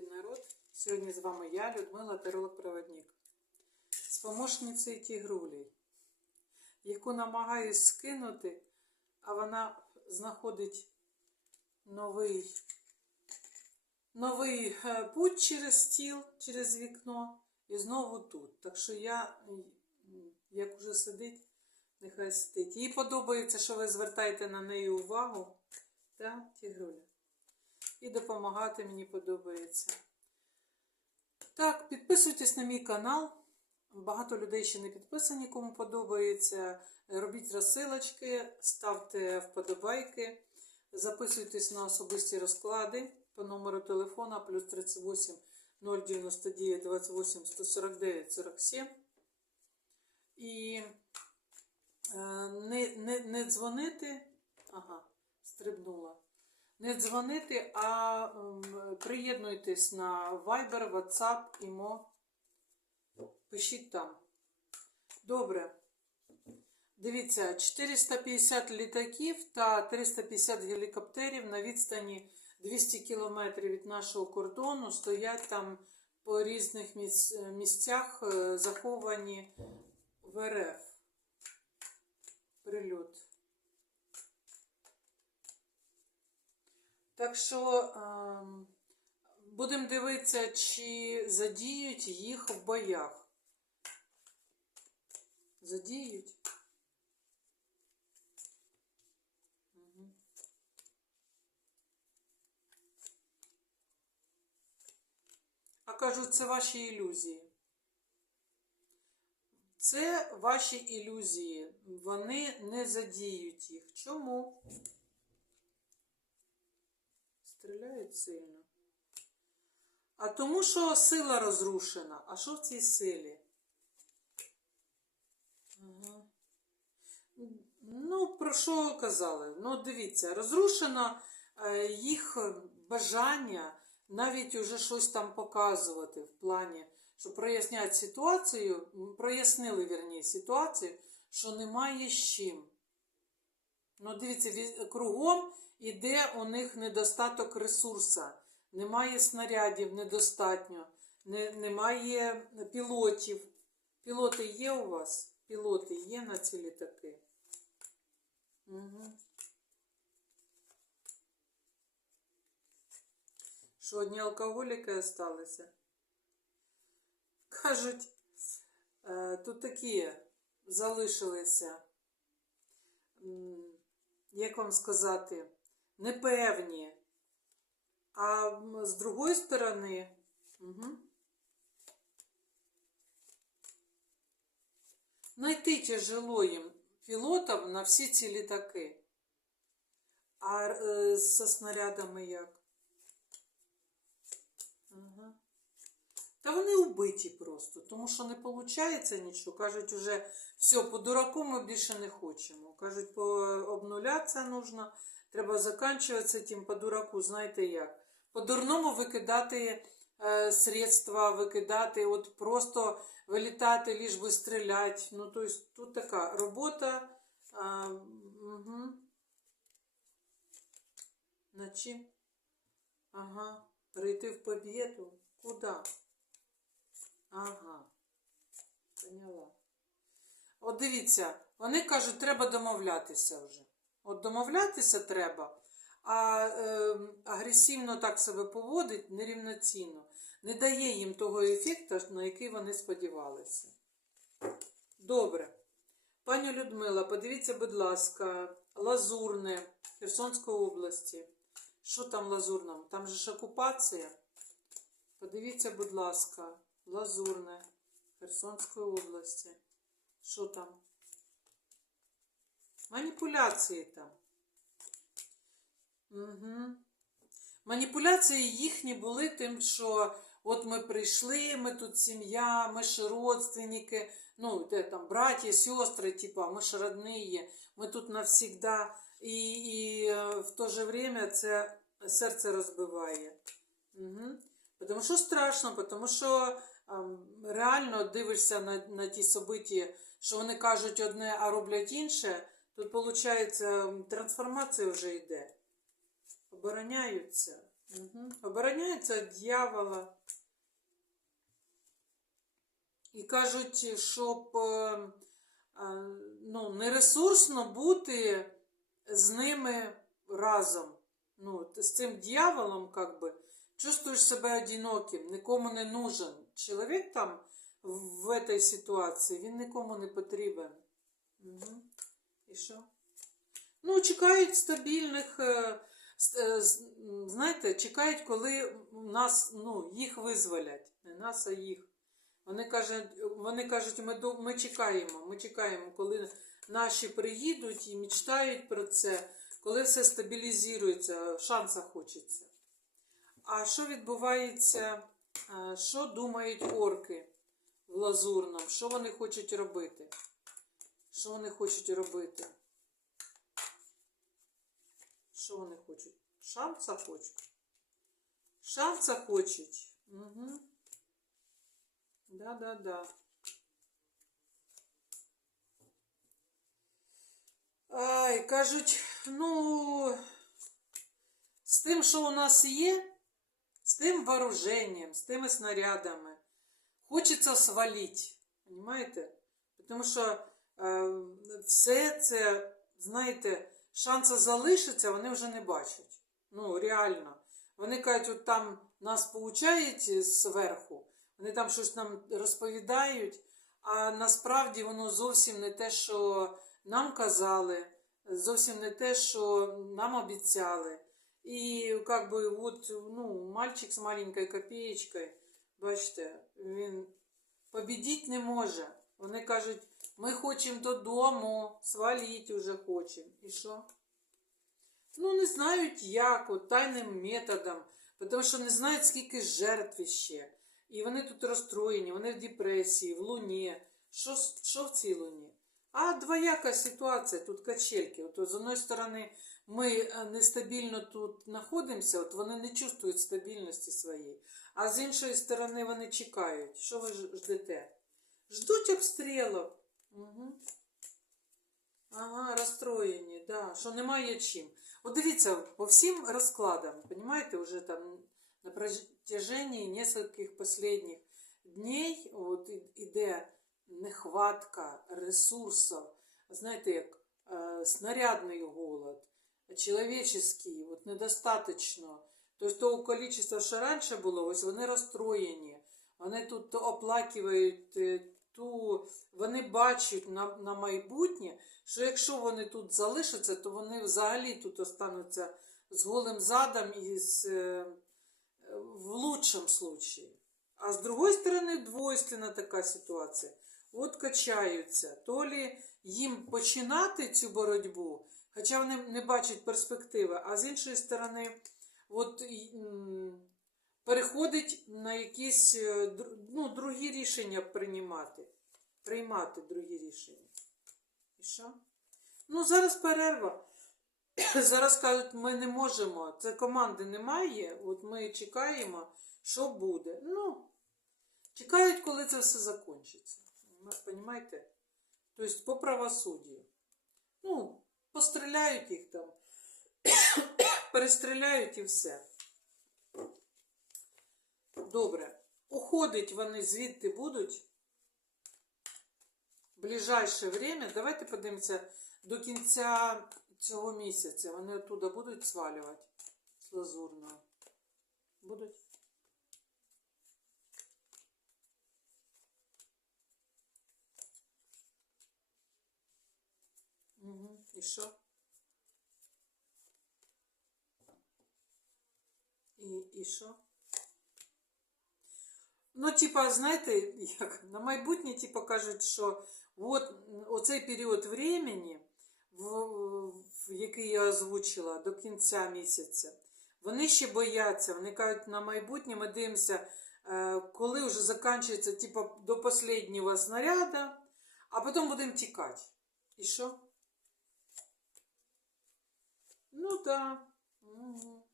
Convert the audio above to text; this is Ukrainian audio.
день, народ! Сьогодні з вами я, Людмила Теролог-проводник, з помощницею тігрулей, яку намагаюсь скинути, а вона знаходить новий, новий е, путь через стіл, через вікно і знову тут. Так що я, як уже сидить, нехай сидить. Їй подобається, що ви звертаєте на неї увагу. Так, тігруля? І допомагати мені подобається. Так, підписуйтесь на мій канал. Багато людей ще не підписані, кому подобається. Робіть розсилочки, ставте вподобайки, записуйтесь на особисті розклади по номеру телефона плюс 38 099 28 149 47. І е, не, не, не дзвонити. Ага, стрибнула. Не дзвонити, а приєднуйтесь на Viber, WhatsApp, Імо. Пишіть там. Добре. Дивіться, 450 літаків та 350 гелікоптерів на відстані 200 кілометрів від нашого кордону стоять там по різних місцях, е, заховані в РФ. Прильот. Так що ем, будемо дивитися, чи задіють їх в боях. Задіють. А кажуть, це ваші ілюзії. Це ваші ілюзії. Вони не задіють їх. Чому? Стріляють сильно. А тому, що сила розрушена. А що в цій силі? Ага. Ну, про що казали? Ну, дивіться, розрушено е, їх бажання навіть уже щось там показувати в плані, що прояснять ситуацію, прояснили вірні ситуацію, що немає з чим. Ну, дивіться, кругом іде у них недостаток ресурса. Немає снарядів недостатньо, не, немає пілотів. Пілоти є у вас? Пілоти є на ці літаки? Угу. Що одні алкоголіки залишилися? Кажуть, е, тут такі залишилися, як вам сказати, непевні. А з другої сторони, угу. Найти тяжело їм пілотам на всі ці літаки. А е, зі снарядами як? Ага. Та вони убиті просто, тому що не виходить нічого. Кажуть, уже все, по дураку ми більше не хочемо. Кажуть, по обнулятися нужно, треба закінчувати тим по дураку, знаєте як. По дурному викидати е, средства, викидати, от просто вилітати, ліж би стріляти. Ну, то есть, тут така робота. А, угу. На чим? Ага. Прийти в победу? Куда? Ага. Поняла. От дивіться, вони кажуть, треба домовлятися вже. От домовлятися треба, а е, агресивно так себе поводить нерівноцінно. Не дає їм того ефекту, на який вони сподівалися. Добре. Пані Людмила, подивіться, будь ласка, Лазурне Херсонської області. Що там лазурному? Там же ж окупація. Подивіться, будь ласка, Лазурне Херсонської області. Що там? Маніпуляції там. Угу. Маніпуляції їхні були тим, що от ми прийшли, ми тут сім'я, ми ж родственники, ну, де там браті, сестри, типа, ми ж родні, ми тут навсігда. І, і е, в то же время це серце розбиває. Угу. Тому що страшно, тому що реально дивишся на, на ті собиті, що вони кажуть одне, а роблять інше, тут, виходить, трансформація вже йде. Обороняються. Угу. Обороняються від дьявола. І кажуть, щоб е, е, ну, не ресурсно бути з ними разом. Ну, з цим дьяволом, как би, чувствуєш себе одиноким, нікому не нужен. Чоловік там в этой ситуації, він нікому не потрібен. Угу. І що? Ну, чекають стабільних, е, е, знаєте, чекають, коли нас, ну, їх визволять. Не нас, а їх. Вони кажуть, вони кажуть, ми, ми чекаємо, ми чекаємо, коли наші приїдуть і мечтають про це, коли все стабілізується, шанса хочеться. А що відбувається, е, що думають орки в лазурному? Що вони хочуть робити? Що вони хочуть робити? Що вони хочуть? Шанса хочуть. Шанса хочуть. Угу. Да-да-да. Ай, кажуть, ну, з тим, що у нас є, з тим вооруженням, з тими снарядами, хочеться свалити. Понимаєте? Тому що все це, знаєте, шанси залишиться, вони вже не бачать. Ну, реально. Вони кажуть, от там нас получають зверху, вони там щось нам розповідають, а насправді воно зовсім не те, що нам казали, зовсім не те, що нам обіцяли. І как би, от, ну, мальчик з маленькою копієчкою, бачите, він побідіть не може. Вони кажуть, ми хочемо додому, сваліть уже хочемо. І що? Ну, не знають як, от, тайним методом, тому що не знають, скільки жертв ще. І вони тут розстроєні, вони в депресії, в луні. Що, що в цій луні? А двояка ситуація, тут качельки. От, з одної сторони, ми е, нестабільно тут знаходимося, от вони не чувствують стабільності своєї. А з іншої сторони, вони чекають. Що ви ждете? Ждуть обстрілів. Угу. Ага, розстроєні, да, що немає чим. От дивіться, по всім розкладам, понимаете, уже там на протяжении нескольких последних дней от іде нехватка ресурсів, знаєте, як е, снарядний голод, чоловічий, от недостаточно. Тобто того количества, що раніше було, ось вони розстроєні. Вони тут оплакують е, ту, вони бачать на, на майбутнє, що якщо вони тут залишаться, то вони взагалі тут остануться з голим задом і з, е, в лучшем случае. А з другої сторони, двойственна така ситуація. От качаються. То лі їм починати цю боротьбу, хоча вони не бачать перспективи, а з іншої сторони, от, переходить на якісь е, ну, другі рішення приймати. Приймати другі рішення. І що? Ну, зараз перерва. Зараз кажуть, ми не можемо. Це команди немає. От ми чекаємо, що буде. Ну, чекають, коли це все закінчиться. Понимаєте? Тобто по правосуддю. Ну, постріляють їх там, перестріляють і все. Добре. Уходить вони звідти будуть в ближайше время. Давайте подивимося до кінця цього місяця. Вони оттуда будуть свалювати з лазурного. Будуть? Угу. І що? І, і що? Ну, типа, знаєте, як на майбутнє, типа, кажуть, що от оцей період времени, в, в який я озвучила до кінця місяця, вони ще бояться. Вони кажуть, на майбутнє ми дивимося, е, коли вже закінчується, типа, до останнього снаряду, а потім будемо тікати. І що? Ну так. Да. Угу.